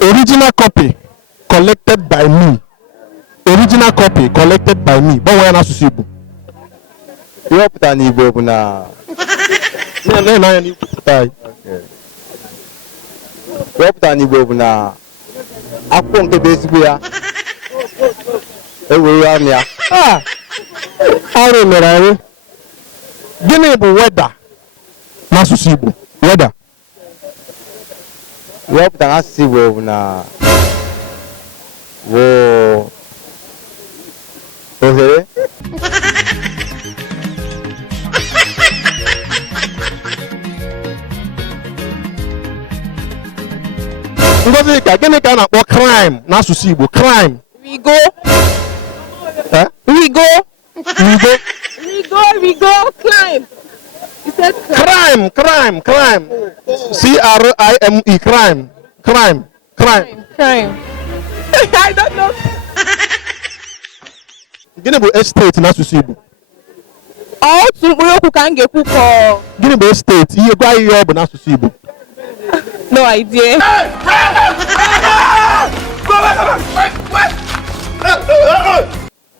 Original copy collected by me. Original copy collected by me. But why not Igbo? You up to Igbo na. No, you okay. You up to Igbo na. Akwụkwọ nke basic ya. Ewe ya mia. Arụ mere anyị. Gịnị bụ weather n'asụsụ Igbo? Weather. You up to asụsụ Igbo na. Wo. Ohere. Ngozi ka gịnị ka a na-akpọ crime n'asụsụ Igbo? Crime. Rigo. Eh? Rigo. Rigo. Rigo. Climb. You said Crime. Crime. C-R-I-M-E. Crime. I don't know. Gịnị bụ estate n'asụsụ Igbo? Otu mkpụrụ okwu ka m ga-ekwu kọ. Gịnị bụ estate? Ihe gwa ihe ọ bụ n'asụsụ Igbo. No idea.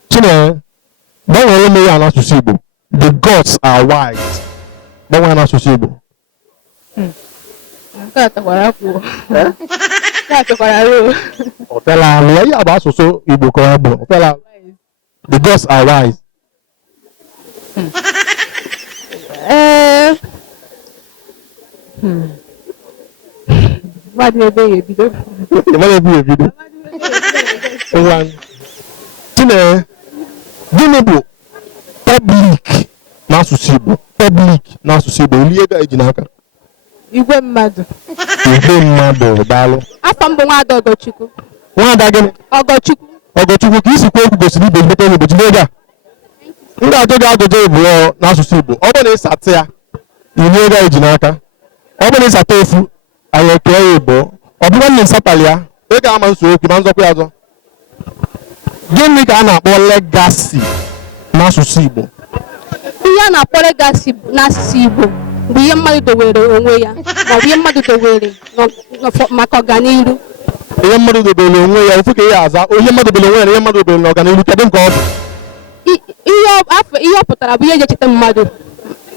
Chineke, gbanwere m ya n'asụsụ Igbo. The gods are wise. Gbanwere n'asụsụ Igbo. Nke a takwara akwụ. Nke a takwara ruo. Ofela alụ ya bụ asụsụ Igbo ka ọ bụ. Ofela. The gods are wise. Mmadụ ebe ya ebido. Mmadụ ebe ya ebido. Chineke, gịnị bụ public n'asụsụ Igbo? Public n'asụsụ Igbo. Olu ego eji n'aka. Igwe mmadụ. Igwe mmadụ daalụ. Afọ m bụ Nwaada Ọgọchukwu. Nwaada gịnị? Ọgọchukwu. Ọgọchukwu ka isi okwu gosiri ibe ezigbote onye ụbọchị n'oge a. M ga-ajụ gị ajụjụ Igbo n'asụsụ Igbo. Ọ bụrụ na ịsatụ ya, olu ego eji n'aka. Ọ bụrụ na ịsata ofu, anyị ekee ya Igbo. Ọ bụrụ na ịsatali ya, ị ga-ama nsogbu okwu ma nzọkwa ya azọ. Gịnị ka a na-akpọ legacy n'asụsụ Igbo? Ihe a na-akpọ legacy n'asụsụ Igbo bụ ihe mmadụ dowere onwe ya ma ọ bụ ihe mmadụ dowere maka ọganihu. Ihe mmadụ dobere onwe ya, ofu ka ihe aza. Ihe mmadụ dobere onwe ya na ihe mmadụ dobere n'ọganihu, kedu nke ọ bụ? Ihe ọ pụtara bụ ihe eji echeta mmadụ.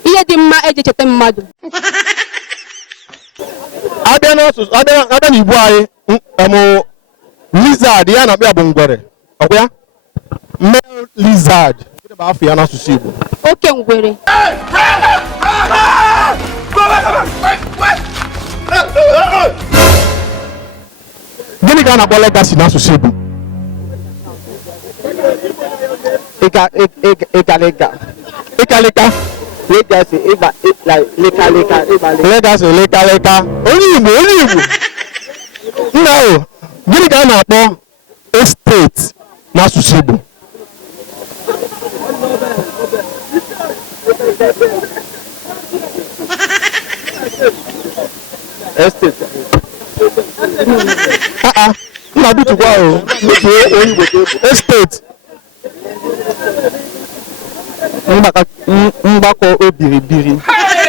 Ihe dị mma eji echeta mmadụ. Abịa n'Igbo anyị, lizard ya na-akpọ ya bụ ngwere. Ọkwa ya? Male lizard. Gịnị bụ afọ ya n'asụsụ Igbo? Oke ngwere. Gịnị ka a na-akpọ legacy n'asụsụ Igbo? Ịkalịka. Legacy Legacy lekaleka. Onye Igbo. Nna o, gịnị ka a na-akpọ estate n'asụsụ Igbo? estate. Nna butukwa o. Estate. Mgbakọ obiribiri.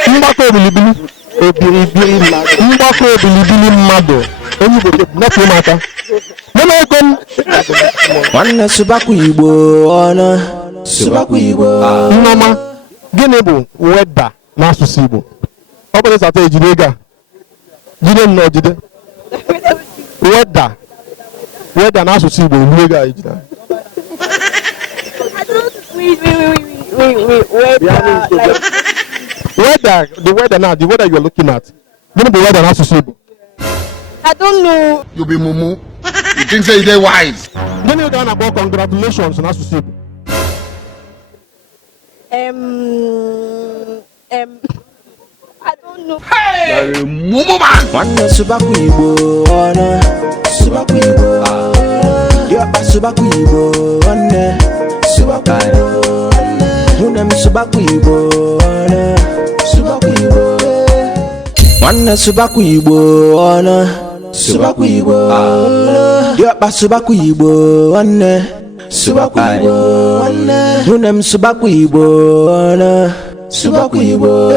Mgbakọ obilibili. Mgbakọ obilibili mmadụ. Onye Igbo napụ m aka. Nene ego m. Nwanne Subakwa Igbo ọnụ. Subakwa Igbo. Nneọma, gịnị bụ weather n'asụsụ Igbo? Ọ bụrụ ịsata ejide ego a. Jide m na ojide. Weather n'asụsụ Igbo olu ego a ejide. The weather you are looking at. Gịnị bụ weather n'asụsụ Igbo? I don't know. You be mumu. You think say you dey wise? Gịnị ka a na-akpọ congratulations n'asụsụ Igbo? I don't know. Hey! You're a mumu man. Nwanne Subakwa Igbo ọnụ. Subakwa Igbo. Diọkpa Subakwa Igbo nwanne. Subakwa Igbo. Nwunye m Subakwa Igbo ọnụ. Subakwa Igbo. Nwanne Subakwa Igbo ọnụ. Subakwa Igbo. Diọkpa Subakwa Igbo nwanne. Subakwa Igbo. Nwunye m Subakwa Igbo ọnụ. Subakwa Igbo.